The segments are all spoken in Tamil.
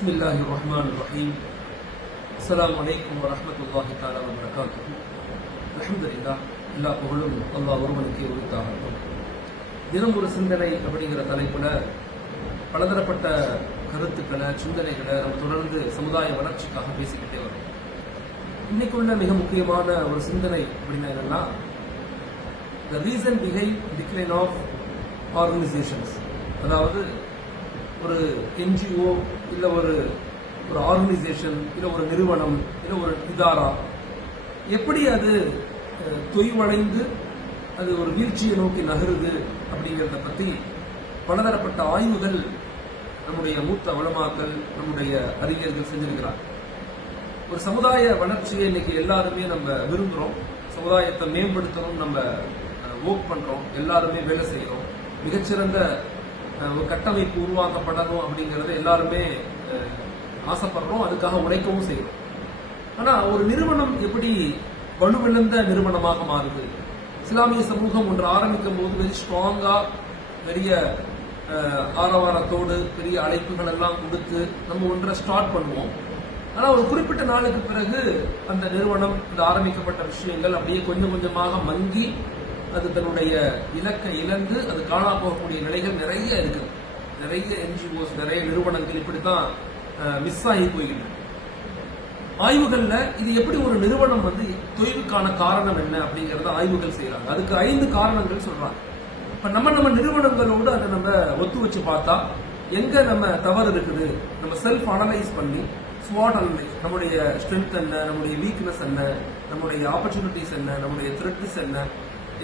பிஸ்மில்லாஹிர் ரஹ்மானிர் ரஹீம். அஸ்ஸலாமு அலைக்கும் வரஹ்மத்துல்லாஹி தஆலா வ பரகாத்துஹு. அல்ஹம்துலில்லாஹ், எல்லா புகழும் அல்லாஹ் ஒருவனுக்கே உரித்தாகட்டும். தினம் ஒரு சிந்தனை அப்படிங்கிற தலைப்புல பலதரப்பட்ட கருத்துக்களை, சிந்தனைகளை நம்ம தொடர்ந்து சமுதாய வளர்ச்சிக்காக பேசிக்கிட்டே வரோம். இன்னைக்குள்ள மிக முக்கியமான ஒரு சிந்தனை அப்படின்னா என்னன்னா, the reason behind decline of organizations. அதாவது ஒரு என்ஜிஓ இல்லை ஒரு ஆர்கனைசேஷன் இல்லை ஒரு நிறுவனம் இல்லை ஒரு இதாரா எப்படி அது தொய்வடைந்து அது ஒரு வீழ்ச்சியை நோக்கி நகருது அப்படிங்கிறத பற்றி பலதரப்பட்ட ஆய்வுகள் நம்முடைய மூத்த வளமாக்கல், நம்முடைய அறிஞர்கள் செஞ்சிருக்கிறார். ஒரு சமுதாய வளர்ச்சியை இன்னைக்கு எல்லாருமே நம்ம விரும்புகிறோம். சமுதாயத்தை மேம்படுத்தணும், நம்ம ஒர்க் பண்றோம், எல்லாருமே வேலை செய்யறோம். மிகச்சிறந்த ஒரு கட்டமைப்பு உருவாக்கப்படணும் அப்படிங்கறத எல்லாருமே ஆசைப்படுறோம், அதுக்காக உழைக்கவும் செய்யறோம். ஆனா ஒரு நிறுவனம் எப்படி வலுவிழந்த நிறுவனமாக மாறுது? இஸ்லாமிய சமூகம் ஒன்று ஆரம்பிக்கும் போது வெரி ஸ்ட்ராங்கா, பெரிய ஆரவாரத்தோடு பெரிய அழைப்புகள் எல்லாம் கொடுத்து நம்ம ஒன்றை ஸ்டார்ட் பண்ணுவோம். ஆனா ஒரு குறிப்பிட்ட நாளுக்கு பிறகு அந்த நிறுவனம், இந்த ஆரம்பிக்கப்பட்ட விஷயங்கள் அப்படியே கொஞ்சம் கொஞ்சமாக மங்கி அது தன்னுடைய இலக்கை இழந்து அது காணா போகக்கூடிய நிலைகள் நிறைய இருக்கு. நிறைய என்ஜிஓஸ், நிறைய நிறுவனங்கள் இப்படித்தான் மிஸ் ஆகி போய்கிட்டு. ஆய்வுகள்ல இது எப்படி ஒரு நிறுவனம் தொய்வுக்கான காரணம் என்ன அப்படிங்கறத ஆய்வுகள் செய்யறாங்க. அதுக்கு 5 காரணங்கள் சொல்றாங்க. இப்ப நம்ம நிறுவனங்களோடு அதை நம்ம ஒத்து வச்சு பார்த்தா எங்க நம்ம தவறு இருக்குது, நம்ம செல்ஃப் அனலைஸ் பண்ணி ஸ்வாட் அனலைஸ், நம்முடைய ஸ்ட்ரென்த் என்ன, நம்முடைய வீக்னஸ் என்ன, நம்முடைய ஆப்பர்ச்சுனிட்டிஸ் என்ன, நம்முடைய த்ரெட்ஸ் என்ன,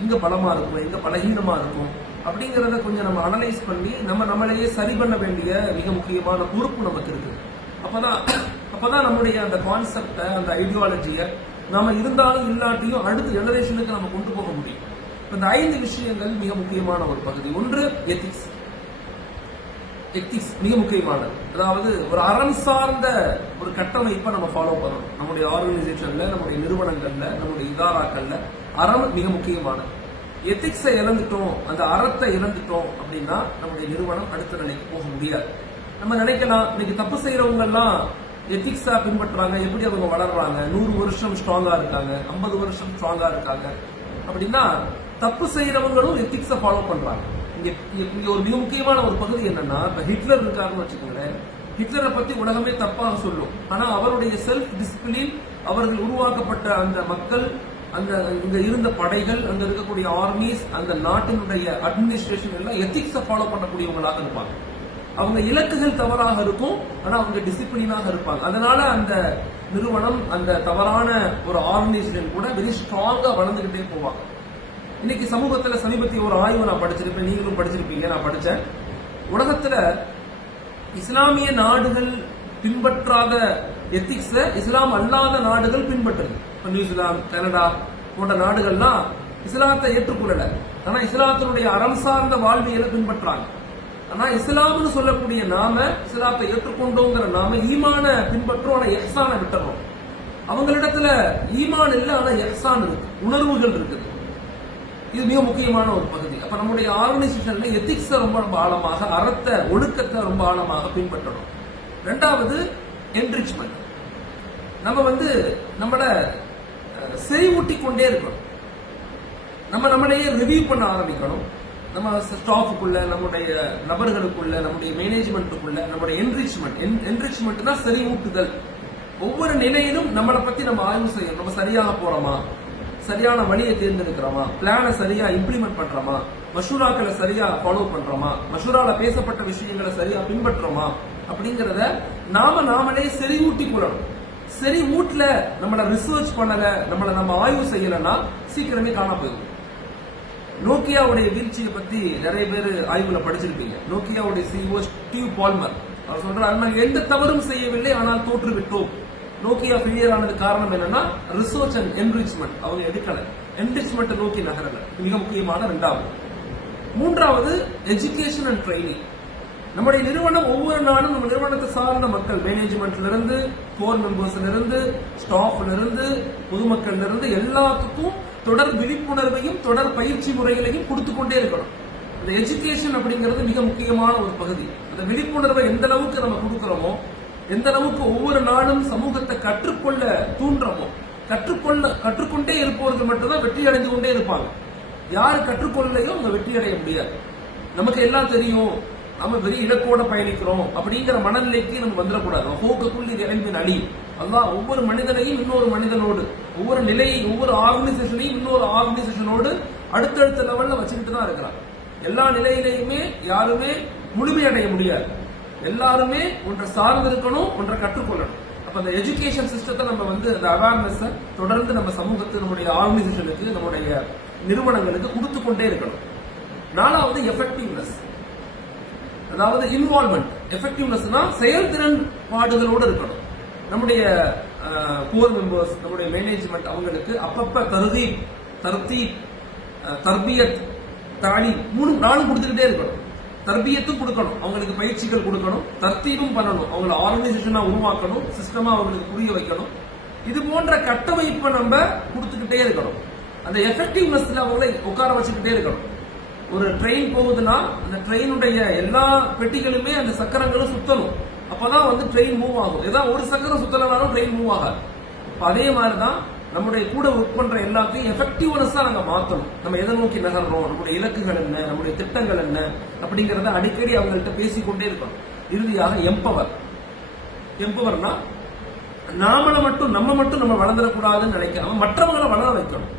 எங்க பலமா இருக்கும், எங்க பலகீனமா இருக்கும் அப்படிங்கறத கொஞ்சம் நம்ம அனலைஸ் பண்ணி நம்மளையே சரி பண்ண வேண்டிய மிக முக்கியமான பொறுப்பு நமக்கு இருக்கு. அப்பதான் நம்முடைய அந்த கான்செப்ட, அந்த ஐடியாலஜிய நாம இருந்தாலும் இல்லாட்டியும் அடுத்த ஜெனரேஷனுக்கு நம்ம கொண்டு போக முடியும். இந்த 5 விஷயங்கள் மிக முக்கியமான ஒரு பகுதி. ஒன்று எத்திக்ஸ். எத்திக்ஸ் மிக முக்கியமானது. அதாவது ஒரு அறம் சார்ந்த ஒரு கட்டமைப்பை நம்ம ஃபாலோ பண்ணணும். நம்முடைய ஆர்கனைசேஷன்ல, நம்முடைய நிறுவனங்கள்ல, நம்முடைய இதாராக்கள்ல அறம் மிக முக்கியமானது. எத்திக்ஸை இழந்துட்டோம், அந்த அறத்தை இழந்துட்டோம் அப்படின்னா நம்முடைய நிறுவனம் அடுத்த நிலைக்கு போக முடியாது. நம்ம நினைக்கலாம், இன்னைக்கு தப்பு செய்யறவங்க எல்லாம் எத்திக்ஸா பின்பற்றாங்க, எப்படி அவங்க வளர்றாங்க, 100 வருஷம் ஸ்ட்ராங்கா இருக்காங்க, 50 வருஷம் ஸ்ட்ராங்கா இருக்காங்க அப்படின்னா, தப்பு செய்யறவங்களும் எத்திக்ஸை ஃபாலோ பண்றாங்க. இங்க ஒரு மிக முக்கியமான ஒரு பகுதி என்னன்னா, இப்ப ஹிட்லர் இருக்காருன்னு வச்சுக்கோங்களேன். ஹிட்லரை பத்தி உலகமே தப்பாக சொல்லும். ஆனா அவருடைய செல்ஃப் டிசிப்ளின், அவர்கள் உருவாக்கப்பட்ட அந்த மக்கள், அந்த இங்க இருந்த படைகள், அங்க இருக்கக்கூடிய ஆர்மிஸ், அந்த நாட்டினுடைய அட்மினிஸ்ட்ரேஷன் எல்லாம் எத்திக்ஸை ஃபாலோ பண்ணக்கூடியவங்களாக இருப்பாங்க. அவங்க இலக்குகள் தவறாக இருக்கும், ஆனா அவங்க டிசிப்ளினாக இருப்பாங்க. அதனால அந்த நிறுவனம், அந்த தவறான ஒரு ஆர்கனைசேஷன் கூட வெரி ஸ்ட்ராங்கா வளர்ந்துகிட்டே போவாங்க. இன்னைக்கு சமூகத்துல சமீபத்திய ஒரு ஆய்வு நான் படிச்சிருப்பேன், நீங்களும் படிச்சிருப்பீங்க, நான் படிச்சேன். உலகத்துல இஸ்லாமிய நாடுகள் பின்பற்றாத எத்திக்ஸ இஸ்லாம் அல்லாத நாடுகள் பின்பற்றுது. நியூசிலாந்து, கனடா போன்ற நாடுகள்லாம் இஸ்லாத்தை ஏற்றுக்கொள்ளல, ஆனா இஸ்லாத்தினுடைய அறம் சார்ந்த வாழ்வியலை பின்பற்றாங்க. ஆனா இஸ்லாம்னு சொல்லக்கூடிய நாம, இஸ்லாத்தை ஏற்றுக்கொண்டோங்கிற நாம ஈமான பின்பற்றோம், ஆனா எஹ்சான விட்டுறோம். அவங்களிடத்துல ஈமான் இல்ல, ஆனா எஹ்சான் இருக்கு, உணர்வுகள் இருக்குது. இது மிக முக்கியமான ஒரு பகுதி. அப்ப நம்முடைய ஆர்கனைசேஷன்ல எத்திக்ஸ ரொம்ப ஆழமாக, அறத்தை, ஒழுக்கத்தை ரொம்ப ஆழமாக பின்பற்றணும். 2வது என்ரிச்மெண்ட். நம்ம நம்மள செறிவூட்டி கொண்டே இருக்கணும். நம்மளையே ரிவ்யூ பண்ண ஆரம்பிக்கணும். நம்ம ஸ்டாஃபுக்குள்ள, நம்முடைய நபர்களுக்குள்ள, நம்முடைய மேனேஜ்மெண்ட்டுக்குள்ள நம்முடைய என்ரிச்மெண்ட்னா செறிவூட்டுதல். ஒவ்வொரு நிலையிலும் நம்மளை பத்தி நம்ம ஆய்வு செய்யணும். நம்ம சரியாக போறோமா, சரியான வழியை தேர்ந்தெடுக்கிறோமா, பிளானை சரியா இம்ப்ளிமெண்ட் பண்றோமா, மஷூராக்களை சரியா ஃபாலோ பண்றோமா, மஷூரால பேசப்பட்ட விஷயங்களை சரியா பின்பற்றோமா அப்படிங்கறத நாமளே செறிவூட்டி கொள்ளணும். செறிவூட்ல நம்மள ரிசர்ச் பண்ணல, நம்ம ஆய்வு செய்யலன்னா சீக்கிரமே காணா போயிடும். நோக்கியாவுடைய வீழ்ச்சியை பத்தி நிறைய பேர் ஆய்வுல படிச்சிருப்பீங்க. நோக்கியாவுடைய சிஇஓ ஸ்டீவ் பால்மர் அவர் சொல்றாரு, நாங்கள் எந்த தவறும் செய்யவில்லை, ஆனால் தோற்று விட்டோம். நோக்கியா ஃபெயிலியர் ஆனது காரணம் என்னன்னா, ரிசர்ச் அண்ட் என்ரிச்மெண்ட் அவங்க எடுக்கல, என்ரிச்மெண்ட் நோக்கி நகரல. மிக முக்கியமான 2வது. 3வது எஜுகேஷன் அண்ட் ட்ரைனிங். நம்முடைய நிறுவனம் ஒவ்வொரு நாளும் நம்ம நிறுவனத்தை சார்ந்த மக்கள், மேனேஜ்மெண்ட்ல இருந்து, கோர் மெம்பர்ஸ்ல இருந்து, ஸ்டாஃப்ல இருந்து, பொதுமக்கள்ல இருந்து எல்லாத்துக்கும் தொடர் விழிப்புணர்வையும் தொடர் பயிற்சி முறைகளையும் கொடுத்து கொண்டே இருக்கணும். அந்த எஜுகேஷன் அப்படிங்கிறது மிக முக்கியமான ஒரு பகுதி. அந்த விழிப்புணர்வை எந்த அளவுக்கு நம்ம கொடுக்கிறோமோ எந்த அளவுக்கு ஒவ்வொரு நாளும் சமூகத்தை கற்றுக்கொள்ள தூண்டுறமோ, கற்றுக்கொண்டே இருப்பவர்கள் மட்டும்தான் வெற்றி அடைந்து கொண்டே இருப்பாங்க. யாரு கற்றுக்கொள்ளலையோ அவங்க வெற்றி அடைய முடியாது. நமக்கு எல்லாம் தெரியும், நம்ம வெறும் இலக்கோட பயணிக்கிறோம் அப்படிங்கிற மனநிலைக்கு நம்ம வந்துடக்கூடாது. போக்குக்குள் இறைவன் அழி அல்லாஹ் ஒவ்வொரு மனிதனையும் இன்னொரு மனிதனோடு, ஒவ்வொரு நிலையை ஒவ்வொரு ஆர்கனைசேஷனையும் இன்னொரு ஆர்கனைசேஷனோடு அடுத்தடுத்த லெவல்ல வச்சுக்கிட்டு தான் இருக்கிறாங்க. எல்லா நிலையிலையுமே யாருமே முழுமையடைய முடியாது. எல்லாருமே ஒன்றை சார்ந்து இருக்கணும், ஒன்றை கற்றுக்கொள்ளணும். அப்ப அந்த எஜுகேஷன் சிஸ்டத்தை நம்ம அந்த அவேர்னஸ் தொடர்ந்து நம்ம சமூகத்துக்கு, நம்முடைய ஆர்கனைசேஷனுக்கு, நம்முடைய நிறுவனங்களுக்கு கொடுத்து கொண்டே இருக்கணும். நாலாவது எஃபெக்டிவ்னஸ், அதாவது இன்வால்வ்மெண்ட். எஃபெக்டிவ்னஸ்னா செயல்திறன் பாடுகளோடு இருக்கணும். நம்முடைய கோர் மெம்பர்ஸ், நம்முடைய மேனேஜ்மெண்ட் அவங்களுக்கு அப்பப்ப தர்பியத், தாலீம் 3-4 கொடுத்துக்கிட்டே இருக்கணும். தர்பியத்தும் கொடுக்கணும், அவங்களுக்கு பயிற்சிகள் கொடுக்கணும், தர்த்தீபும் பண்ணணும், அவங்களை ஆர்கனைசேஷனா உருவாக்கணும், சிஸ்டமா அவங்களுக்கு புரிய வைக்கணும். இது போன்ற கட்டமைப்பை நம்ம கொடுத்துக்கிட்டே இருக்கணும். அந்த எஃபெக்டிவ்னஸ்ல அவங்களை உட்கார வச்சுக்கிட்டே இருக்கணும். ஒரு ட்ரெயின் போகுதுன்னா அந்த ட்ரெயினுடைய எல்லா பெட்டிகளுமே அந்த சக்கரங்களும் சுத்தணும். அப்பதான் ட்ரெயின் மூவ் ஆகும். ஏதாவது ஒரு சக்கரம் சுத்தலனாலும் ட்ரெயின் மூவ் ஆகாது. அதே மாதிரிதான் நம்முடைய கூட ஒர்க் பண்ற எல்லாத்தையும் எஃபெக்டிவ்னஸா நாங்க மாத்தணும். நம்ம எதை நோக்கி நகர்றோம், நம்முடைய இலக்குகள் என்ன, நம்முடைய திட்டங்கள் என்ன அப்படிங்கறத அடிக்கடி அவங்கள்ட்ட பேசிக்கொண்டே இருக்கணும். இறுதியாக எம்பவர்னா நம்ம மட்டும் நம்ம வளர்ந்துடக்கூடாதுன்னு நினைக்காம மற்றவங்களை வளர வைக்கணும்.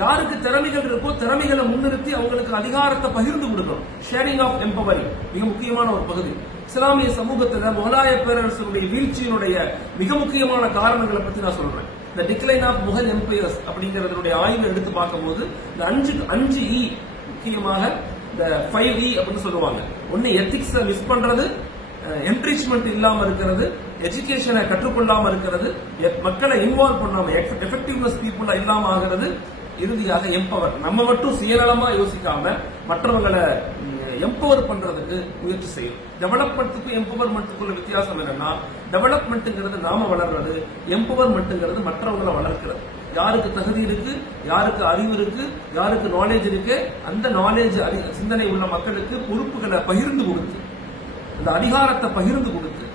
யாருக்கு திறமைகள் இருக்கோ திறமைகளை முன்னிறுத்தி அவங்களுக்கு அதிகாரத்தை பகிர்ந்து கொடுக்கணும். ஷேரிங் ஆஃப் எம்பவரிங் மிக முக்கியமான ஒரு பகுதி. இஸ்லாமிய சமூகத்துல முகலாய பேரரசுடைய வீழ்ச்சியினுடைய மிக முக்கியமான காரணங்களை பத்தி நான் சொல்றேன். இந்த டிக்ளைன் ஆஃப் முகல் எம்பையர்ஸ் அப்படிங்கறதுடைய ஆய்வு எடுத்து பார்க்கும்போது இந்த 5 E முக்கியமாக இந்த 5 E அப்படின்னு சொல்லுவாங்க. ஒன்னு எத்திக்ஸ் மிஸ் பண்றது, என்ரிச்மெண்ட் இல்லாம இருக்கிறது, எஜுகேஷனை கற்றுக்கொள்ளாம இருக்கிறது, மக்களை இன்வால்வ் பண்ணாம எஃபெக்டிவ்னஸ் பீப்புளா இல்லாம ஆகிறது, இறுதியாக எம்பவர். நம்ம மட்டும் சுயநலமா யோசிக்காம மற்றவங்களை எம்பவர் பண்றதுக்கு முயற்சி செய்யும். டெவலப்மெண்ட்டுக்கும் எம்பவர்மெண்ட்டுக்குள்ள வித்தியாசம் என்னன்னா, டெவலப்மெண்ட்ங்கிறது நாம வளர்றது, எம்பவர்மெண்ட்ங்கிறது மற்றவங்களை வளர்க்கிறது. யாருக்கு தகுதி இருக்கு, யாருக்கு அறிவு இருக்கு, யாருக்கு நாலேஜ் இருக்கு, அந்த நாலேஜ் சிந்தனை உள்ள மக்களுக்கு பொறுப்புகளை பகிர்ந்து கொடுத்து, அந்த அதிகாரத்தை பகிர்ந்து கொடுத்து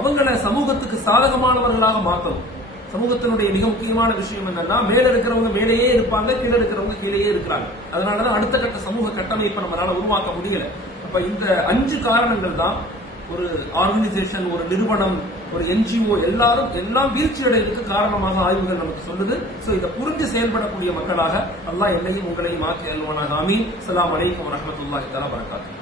அவங்களை சமூகத்துக்கு சாதகமானவர்களாக மாற்றணும். சமூகத்தினுடைய மிக முக்கியமான விஷயம் என்னன்னா, மேல இருக்கிறவங்க மேலேயே இருப்பாங்க, கீழே இருக்கிறவங்க கீழேயே இருக்கிறாங்க. அதனாலதான் அடுத்த கட்ட சமூக கட்டமைப்பை நம்மளால உருவாக்க முடியல. அப்ப இந்த 5 காரணங்கள் தான் ஒரு ஆர்கனைசேஷன், ஒரு நிறுவனம், ஒரு NGO எல்லாம் வீழ்ச்சி அடைவதற்கு காரணமாக ஆய்வுகள் நமக்கு சொல்லுது. சோ இதை புரிஞ்சு செயல்படக்கூடிய மக்களாக அல்லாஹ் என்னையும் உங்களையும் ஆக்கி அல்வானாக. ஆமீன். அஸ்ஸலாமு அலைக்கும் வரஹ்மத்துல்லாஹி தஆலா வபரகாத்துஹு.